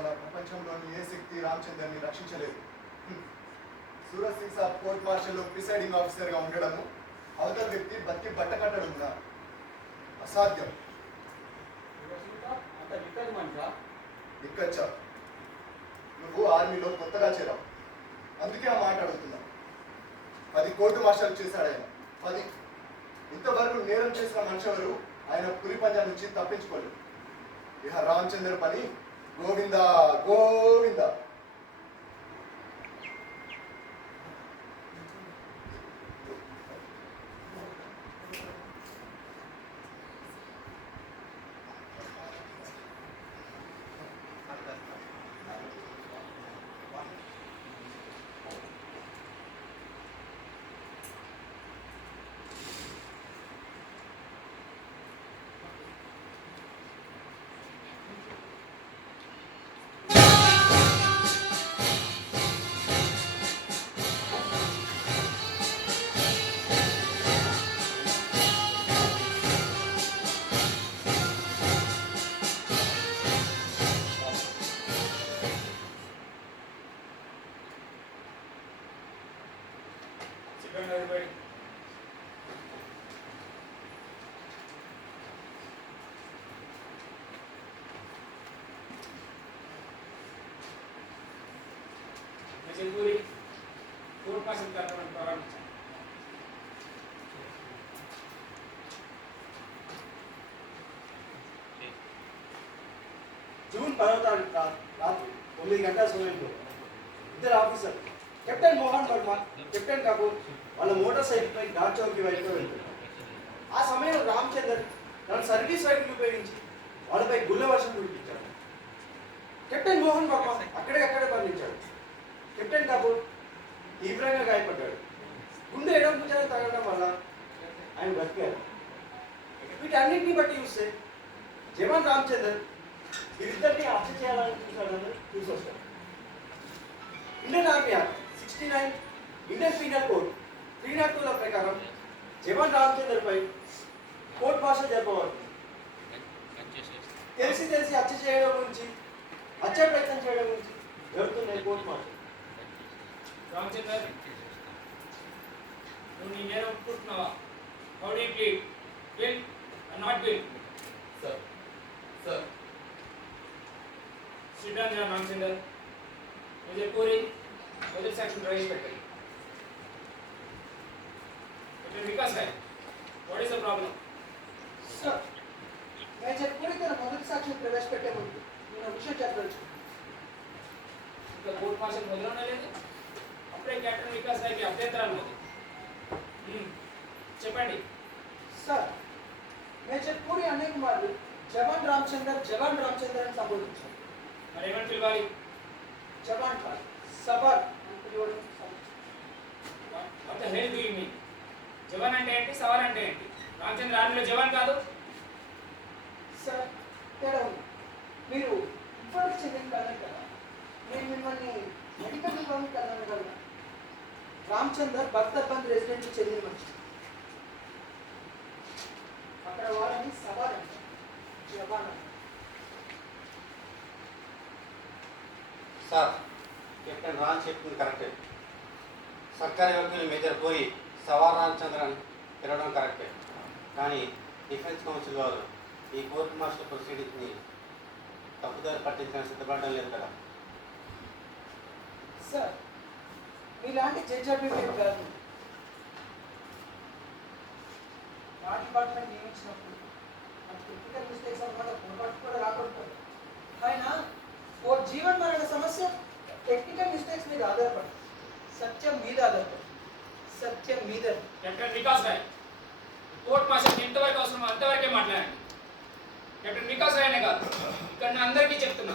వల్ల ప్రపంచంలోని ఏ శక్తి రామచంద్రని రక్షించలేదు. సూరజ్ సింగ్ సాబ్ court మార్షల్లో presiding ఆఫీసర్గా ఉండడము, అవతల వ్యక్తి బతికి బట్ట కట్టడం కూడా అసాధ్యం. దిక్కచ్చా, నువ్వు ఆర్మీలో కొత్తగా చేరావు, అందుకే ఆ మాట అడుగుతున్నా. 10 కోర్టు మార్షల్ చేశాడు ఆయన, 10. ఇంతవరకు నేరం చేసిన మనిషి ఎవరు ఆయన పులి పంజా నుంచి తప్పించుకోలేదు. ఇహ రామచంద్ర పని Govinda Govinda. Everybody. Mencuri turun pasang tanaman orang. June 10వ తారీఖు రాత్రి 9 గంటల సమయంలో ఇద్దరు officer captain Mohan Varma, captain Kapoor వాళ్ళ మోటార్ సైకిల్పై ఘాట్ చౌకీ వైపుగా వెళ్తున్నారు. ఆ సమయంలో రామచందర్ తన సర్వీస్ రైఫిల్ ఉపయోగించి వాళ్ళపై గుళ్ళ వర్షం కురిపించాడు. కెప్టెన్ మోహన్ వర్మ అక్కడికక్కడే మరణించాడు. కెప్టెన్ కపూర్ తీవ్రంగా గాయపడ్డాడు. గుండె ఎడమ భుజాన్ని తగలడం వల్ల ఆయన బతికారు. వీటన్నింటినీ బట్టి చూస్తే జవాన్ రామచందర్ వీరిద్దరిని హత్య చేయాలని చూశాడని చూసొస్తాడు. Indian army act 69, Indian penal code 302ల ప్రకారం జవాన్ రామచందర్పై కోర్టు భాష జరపబడుతుంది. తెలిసి హత్య చేయడం గురించి, హత్య ప్రయత్నం చేయడం గురించి జరుగుతున్నాయి కోర్టు భాష. రామచందర్, నువ్వు నీ నేరం ఒప్పుకుంటున్నావా? How do you plead? Guilty or not guilty? Sir sit down Ramachandar. मुझे पूरी मोदी सेक्शन रईस పెట్టండి. Captain Vikas है. What is the problem? Sir, major Puri తన మొదటి సాక్ష్యం ప్రవేశపెట్టే ముందు నేను విషయం చెప్పదలుచు. ఇంకా కోర్ట్ మార్షల్ మొదలనే లేదు, అప్పుడే కెప్టెన్ వికాస్ రాయ్కి అభ్యంతరాలు ఉంది. చెప్పండి. సార్, మేజర్ పూరి అనేక మార్లు జవాన్ రామచందర్ అని సంబోధించారు. మరి ఏమని పిలవాలి? జవాన్ కాదు, సవార్. What the hell do you mean? జవాన్ అంటే ఏంటి, సవార్ అంటే ఏంటి? రామచంద్ర ఆర్మీలో జవాన్ కాదు. సార్, తేడా ఉంది. మీరు ఇప్పటికి చెందిన కాదు కదా, నేను మిమ్మల్ని మెడికల్ విభాగం కలగలను. రామచందర్ భక్తబంద్ రెసిడెంట్కి చెందిన మనిషి. అక్కడ వాళ్ళని సవార్ అంటారు, జవాన్ అంటారు. సార్, కెప్టెన్ రాజ్ చెప్తుంది కరెక్టే. సర్కారీ వకీలు మేజర్ పూరి సవార్ రామచంద్రన్ పిలవడం కరెక్టే. కానీ డిఫెన్స్ కౌన్సిల్ వారు ఈ కోర్టు మార్షల్ ప్రొసీడింగ్స్ని తప్పుదారి పట్టించడానికి సిద్ధపడడం లేదు కదా. సార్, మీలాంటి జడ్జి కాదు. మా డిపార్ట్మెంట్ నియమించినప్పుడు క్రిటికల్ మిస్టేక్స్ అన్నమాట పొరపాటు కూడా రాకూడదు. అయినా ఓ జీవన్ మరణ సమస్య టెక్నికల్ మిస్టేక్స్ మీద ఆధారపడి సత్యం మీద ఆధారపడి సత్యం మీద. Captain Vikas Rai, court martial ఎంతవరకు అవసరమో అంతవరకే మాట్లాడండి. కెప్టెన్ వికాస్ రాయ్నే కాదు, ఇక్కడ నేను అందరికీ చెప్తున్నా,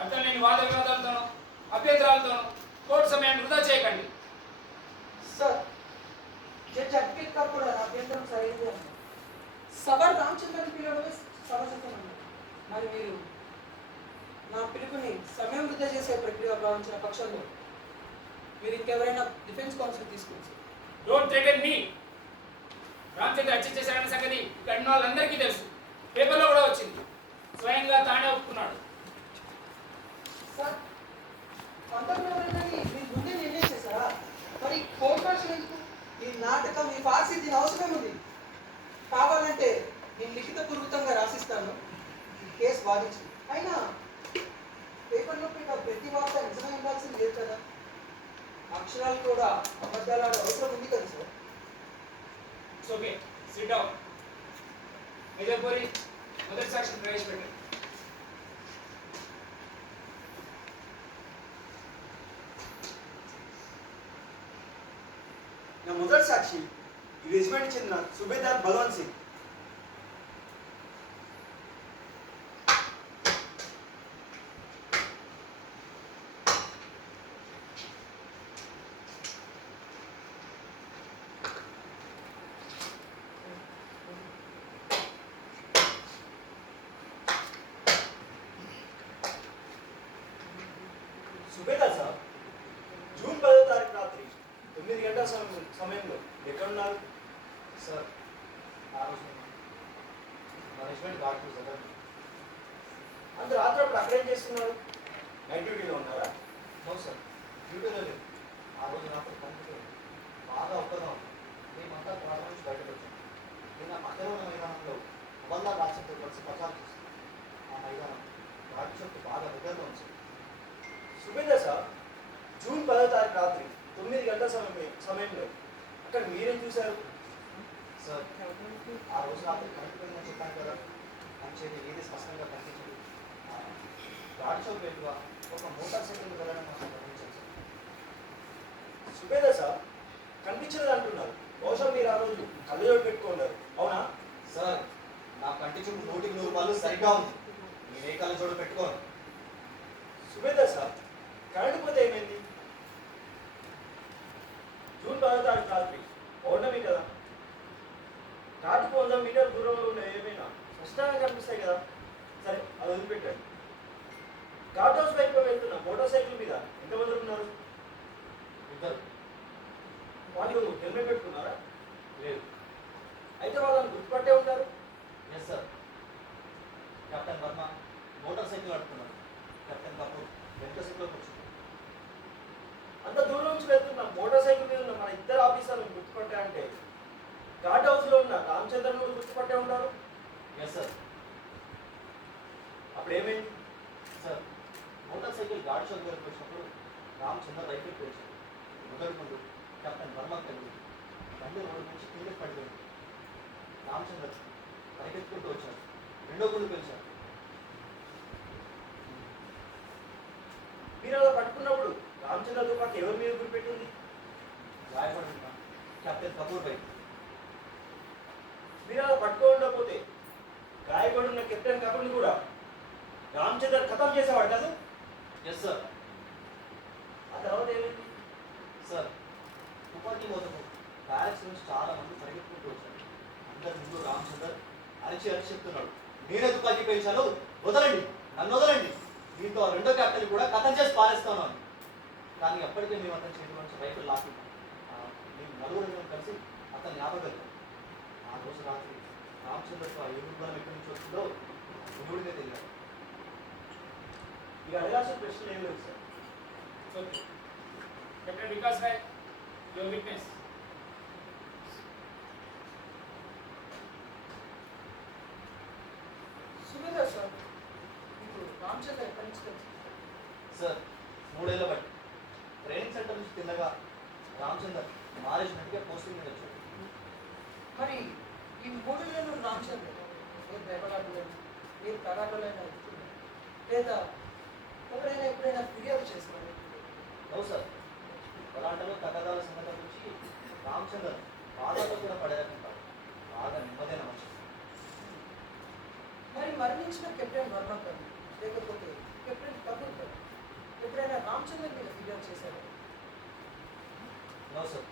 అర్థం లేని వాద వివాదాలతోనూ అభ్యంతరాలతోనూ కోర్టు సమయాన్ని వృధా చేయకండి. సార్, జడ్జి అడ్వకేట్ గా కూడా అభ్యంతరం సరైనది అన్నారు. సవార్ రామచంద్రని పిలవడమే సమస్యతం అన్నారు. మరి మీరు నా పిలుపుని సమయం వృధా చేసే ప్రక్రియ భావించిన పక్షంలో మీరు ఇంకెవరైనా డిఫెన్స్ కౌన్సిల్ తీసుకొచ్చి. డోంట్ థ్రెటన్ మీ. రామచంద్ర హత్య చేశాడన్న సంగతి ఇక్కడ వాళ్ళందరికీ తెలుసు, పేపర్లో కూడా వచ్చింది. స్వయంగా తానే ఒప్పుకున్నాడు. నాటకం, ఈ ఫార్సీ దీని అవసరం ఉంది. కావాలంటే నేను లిఖితపూర్వకంగా రాసిస్తాను, ఈ కేసు వాదించి. అయినా పేపర్లో పెట్టిన ప్రతి వార్త నిజమై ఉండాల్సింది లేదు కదా. అక్షరాలు కూడా అబద్ధాలు ఆడే అవసరం ఉంది కదా sir. It's okay, SIT down. Major puri, మొదటి సాక్షి ప్రవేశపెట్టండి. నా మొదటి సాక్షి ఈ రెజిమెంట్ చెందిన సుబేదార్ బల్వంత్ సింగ్. సుబేదార్ సార్, జూన్ 10వ తారీఖు రాత్రి 9 గంటల సమయంలో ఎక్కడున్నారు? సార్, ఆ రోజు మేనేజ్మెంట్ గార్డు సార్. అంత రాత్రి అప్పుడు అక్కడేం చేస్తున్నారు? నైట్ డ్యూటీలో ఉన్నారా? నో సార్, డ్యూటీలో లేదు. ఆ రోజు రాత్రి కంప్యూటర్ బాగా ఒక్కగా ఉంది. మేమంతా ప్రాణం నుంచి బయటకు వచ్చాం. నిన్న మధ్యలో ఉన్న మైదానంలో అబద్ధాలు రాష్ట్రంతో కలిసి ప్రచారం చేస్తుంది. ఆ మైదానం గార్డు షాప్కి బాగా దగ్గరలో ఉంది సార్. సుబేదార్ సార్, జూన్ 10వ తారీఖు రాత్రి 9 గంటల సమయంలో అక్కడ మీరేం చూశారు? సార్, ఆ రోజు రాత్రి కరెంట్ పోయిందని చెప్పాను కదా, మంచిది ఏది స్పష్టంగా కనిపించదు. గాడి షాప్ ఎదురుగా ఒక మోటార్ సైకిల్ వెళ్ళడం మాత్రం గమనించాను సార్. సుబేదార్ సార్, కనిపించలేదు అంటున్నారు. బహుశా మీరు ఆ రోజు కళ్ళజోడు పెట్టుకున్నారు, అవునా? సార్, నా కంటి చూపు 100కి 100 సరిగ్గా ఉంది. నేనే కళ్ళ జోడు పెట్టుకోను. సుబేదార్ సార్, కరెంటు పోతే ఏమైంది? జూన్ 10వ తారీఖు రాత్రి పౌర్ణమి కదా, రాత్రికి 100 మీటర్ దూరంలో ఉన్న ఏమైనా స్పష్టంగా కనిపిస్తాయి కదా. సరే, అది వదిలిపెట్టాడు. ఘాట్ హౌస్ వైపు వెళ్తున్న మోటార్ సైకిల్ మీద ఎంతమంది ఉన్నారు? ఇద్దరు. వాళ్ళు హెల్మెట్ పెట్టుకున్నారా? లేదు. అయితే వాళ్ళని గుర్తుపట్టే ఉంటారు. Yes sir. Captain Varma motorcycle నడుపుతున్నారు. కెప్టెన్ కపూర్ వెనుక సీట్లో కూర్చున్నారు. అంత దూరం నుంచి వెళ్తున్న మోటార్ సైకిల్ మీద ఉన్న మన ఇద్దరు ఆఫీసర్లను గుర్తుపట్టే అంటే ఘాట్ హౌస్లో ఉన్న రామచంద్రన్ కూడా గుర్తుపట్టే ఉంటారు. Yes sir. అప్పుడు ఏమైంది? సార్, మోటార్ సైకిల్ గాడి షాప్ దగ్గరకు వచ్చినప్పుడు రామచంద్ర రైఫిల్ పేల్చాడు. మొదటి ముందు కెప్టెన్ వర్మ తగ్గింది. బండి రోడ్డు నుంచి కిందకి పడిపోయింది. రామచంద్ర పరిగెత్తుకుంటూ వచ్చాడు. రెండో గుండు పేల్చాడు. మీరు అలా పట్టుకున్నప్పుడు రామచంద్ర తుపాకి ఎవరి మీద గురిపెట్టింది? గాయపడిన కెప్టెన్ కపూర్ వైపు. మీరు అలా పట్టుకోకపోతే గాయపడున్న కెప్టెన్ కపూర్ని కూడా రామచంద్ర ఖతం చేసేవాడు కాదు. Yes sir. ఆ తర్వాత ఏమైంది? సార్, తుపాకీ మోతకు బ్యారక్స్ నుంచి చాలా మంది పరిగెత్తుకుంటూ వచ్చారు. అందరి ముందు రామచందర్ అరిచి చెప్తున్నాడు, నేనే తుపాకీ పేల్చాను, వదలండి, నన్ను వదలండి, దీంతో ఆ రెండో క్యాప్టెన్ కూడా కథం చేసి పారేస్తాను అని. కానీ అప్పటికే మేము అతని చేతి నుంచి రైఫిల్ లాక్కుంటాం. మేము నలుగురు కలిసి అతన్ని ఆపగలిగాం. ఆ రోజు రాత్రి రామచంద్రతో ఆ ఏడు బలం ఎక్కడి నుంచి వచ్చిందో దేవుడిగా తెలియదు. ఇక అడగాల్సిన ప్రశ్న ఏం లేదు sir. Okay. Captain Vikas Rai, your witness. సుబేదార్ సార్, ఇప్పుడు రామచంద్ర ఎక్కడి నుంచి తెలుసు? సార్, 3 ఏళ్ళ బట్టి ట్రైనింగ్ సెంటర్ నుంచి తిన్నగా రామచందర్ మేనేజ్మెంట్గా పోస్టింగ్ మీద వచ్చాడు. మరి ఈ 3 ఏళ్ళు రామచంద్ర మీరు దెబ్బలాడలేదు, మీరు కరాటోలైనా లేదా ఎవరైనా ఎప్పుడైనా ఫిర్యాదు చేస్తున్నారు? అవును సార్. అలాంటిలో తగ్గదాల సంగతి గురించి రామచందర్ బాధతో కూడా పడేదనుకుంటాడు. బాగా నెమ్మదైన మనిషి. మరి మరణించిన కెప్టెన్ వర్మ గారు లేకపోతే కెప్టెన్ కపూర్ గారు ఎప్పుడైనా రామచంద్ర మీద ఫిర్యాదు చేశారు? No sir.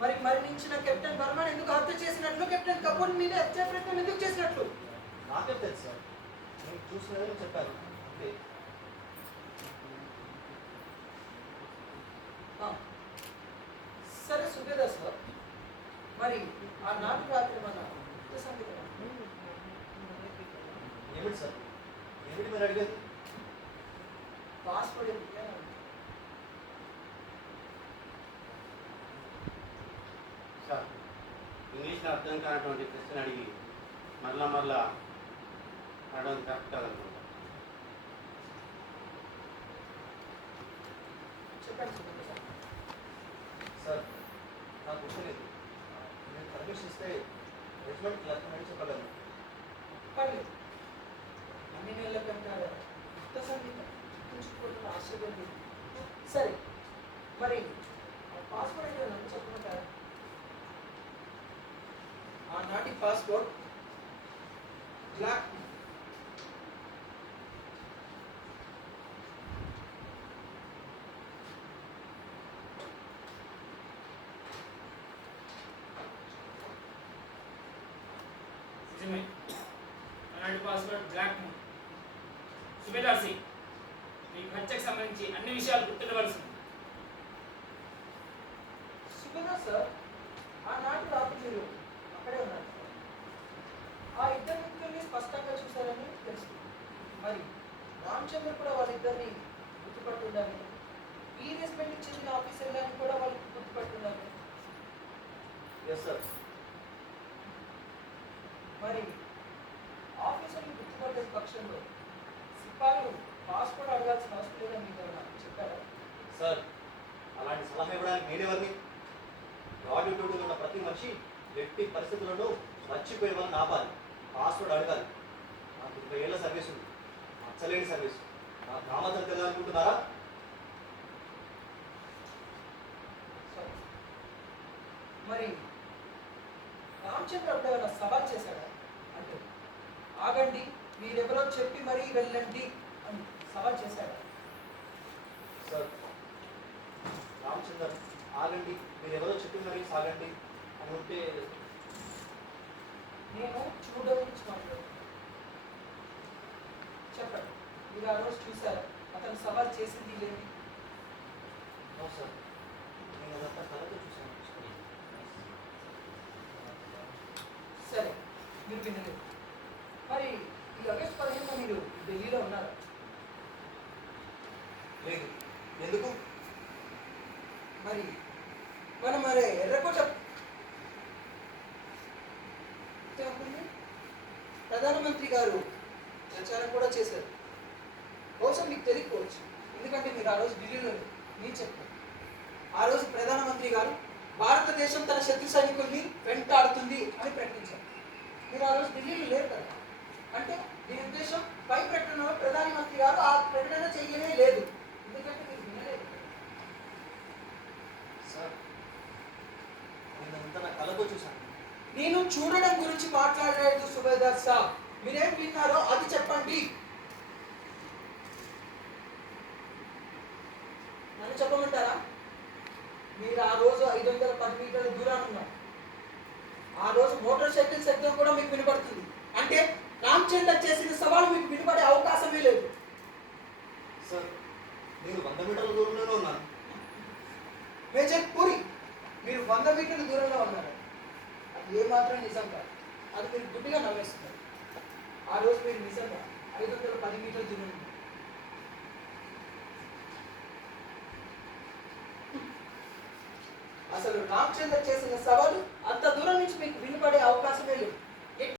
మరి మరణించిన కెప్టెన్ వర్మను ఎందుకు హత్య చేసినట్లు, కెప్టెన్ కపూర్ మీద హత్య ప్రయత్నం ఎందుకు చేసినట్లు? నాకే తెలుసు సార్. నేను చూసినదని చెప్పాను అంతే. సరే సుబేదార్ సార్, మరి ఆ నాటి రాత్రి మన సంగతి ఏమిటి సార్, ఏమిటి మీరు అడిగేది? పాస్పోర్ట్ మనిషిని అర్థం కానటువంటి ప్రశ్న అడిగి మరలా అడగడం కరెక్ట్ కాదనుకుంటా. చెప్పండి సుబ్రహ్మణ్య సార్. సార్ నాకు గుర్తులేదు. నేను పర్మిషన్ ఇస్తే రెజిమెంట్ క్లర్క్ చెప్పగలను. పర్లేదు. అన్ని నెలల కంటే యుద్ధ సంగీతం గుర్తుంచుకోవడం ఆశ్చర్యం లేదు. సరే, మరి పాస్పోర్ట్ అయితే నన్ను చెప్పమంటారా? ఆనాటి పాస్పోర్ట్ బ్లాక్. నిజమే, ఆనాటి పాస్వర్డ్ బ్లాక్ మూన్. సుబేదార్ సింగ్, మీకు హత్యకు సంబంధించి అన్ని విషయాలు గుర్తుండవలసింది. సుబేదా సార్, ఆనాటి రాత్రి మీరు అక్కడే ఉన్నారు. ఆ ఇద్దరు వ్యక్తుల్ని స్పష్టంగా చూశారని తెలుసు. మరి రామచంద్ర కూడా వాళ్ళిద్దరిని గుర్తుపట్టుండాలి. ఈ రెస్పెక్ట్కి చెందిన ఆఫీసర్లని కూడా వాళ్ళు గుర్తుపట్టుండాలి. Yes sir. మరి ఆఫీసర్లు గుర్తుపట్టే పక్షంలో సిపాయిలు పాస్పోర్ట్ అడగాల్సిన అవసరం లేదని మీకు ఏమైనా చెప్పారా? సార్, అలాంటి సలహా ఇవ్వడానికి నేనెవరిని? రాడ్ డ్యూటీలో ఉన్న ప్రతి మనిషి ఎట్టి పరిస్థితులను మర్చిపోయే వాళ్ళని ఆపాలి, పాస్వర్డ్ అడగాలి. నాకు 20 ఏళ్ళ సర్వీస్ ఉంది, నచ్చలేని సర్వీస్. నా కామతం తెలియాలనుకుంటున్నారా? సరే. మరి రామచంద్ర అప్పుడు ఏమైనా సవాల్ చేశాడా? అంటే ఆగండి, మీరెవరో చెప్పి మరీ వెళ్ళండి అని సవాల్ చేశాడా? సార్, రామచందర్ ఆగండి, మీరు ఎవరో చెప్పి మరీ సాగండి అని ఉంటే నేను చూడడం గురించి మాట్లాడుతున్నాను. చెప్పండి, మీరు ఆ రోజు చూసారా అతను సవాల్ చేసింది లేదు? అవును సార్, నేను అదంతా కళతో చూశాను. సరే, మీరు వినలేదు. మరి ఈ ఆగస్టు 15 మీరు ఢిల్లీలో ఉన్నారా? లేదు. ఎందుకు? మరి ఎర్రకోట చెప్పండి. ప్రధానమంత్రి గారు ప్రచారం కూడా చేశారు. బహుశా మీకు తెలియకపోవచ్చు, ఎందుకంటే మీరు ఆ రోజు ఢిల్లీలో లేరు. మీరు చెప్పండి. ఆ రోజు ప్రధానమంత్రి గారు భారతదేశం తన శత్రు సైనికుల్ని వెంటాడుతుంది అని ప్రకటించారు. మీరు ఆ రోజు ఢిల్లీలో లేరు కదా. అంటే దీని ఉద్దేశం పై ప్రకటనలో ప్రధానమంత్రి గారు ఆ ప్రకటన చేయనే లేదు, ఎందుకంటే మీరు వినలేదు. సార్, నేను అంతా నా కళతో చూశాను. నేను చూడడం గురించి మాట్లాడలేదు సుబేదార్ సాబ్. మీరేం విన్నారో అది చెప్పండి. నన్ను చెప్పమంటారా? మీరు ఆ రోజు 510 మీటర్ల దూరాన్ని ఉన్నారు. ఆ రోజు మోటార్ సైకిల్ శబ్దం కూడా మీకు వినపడుతుంది. అంటే రామచందర్ చేసిన సవాలు మీకు వినపడే అవకాశమే లేదు. సార్, నేను 100 మీటర్ల దూరంలోనే ఉన్నాను. మేజర్ పూరి, మీరు 100 మీటర్ల దూరంలో ఉన్నారు. అది ఏమాత్రం నిజం కాదు. అది మీరు గుడ్డిగా నమ్మేస్తున్నారు. ఆ రోజు మీరు నిజంగా 510 మీటర్ల దూరం ఉన్నారు. అసలు రామచంద్ర చేసిన సవాలు అంత దూరం నుంచి మీకు వినపడే అవకాశమే లేదు.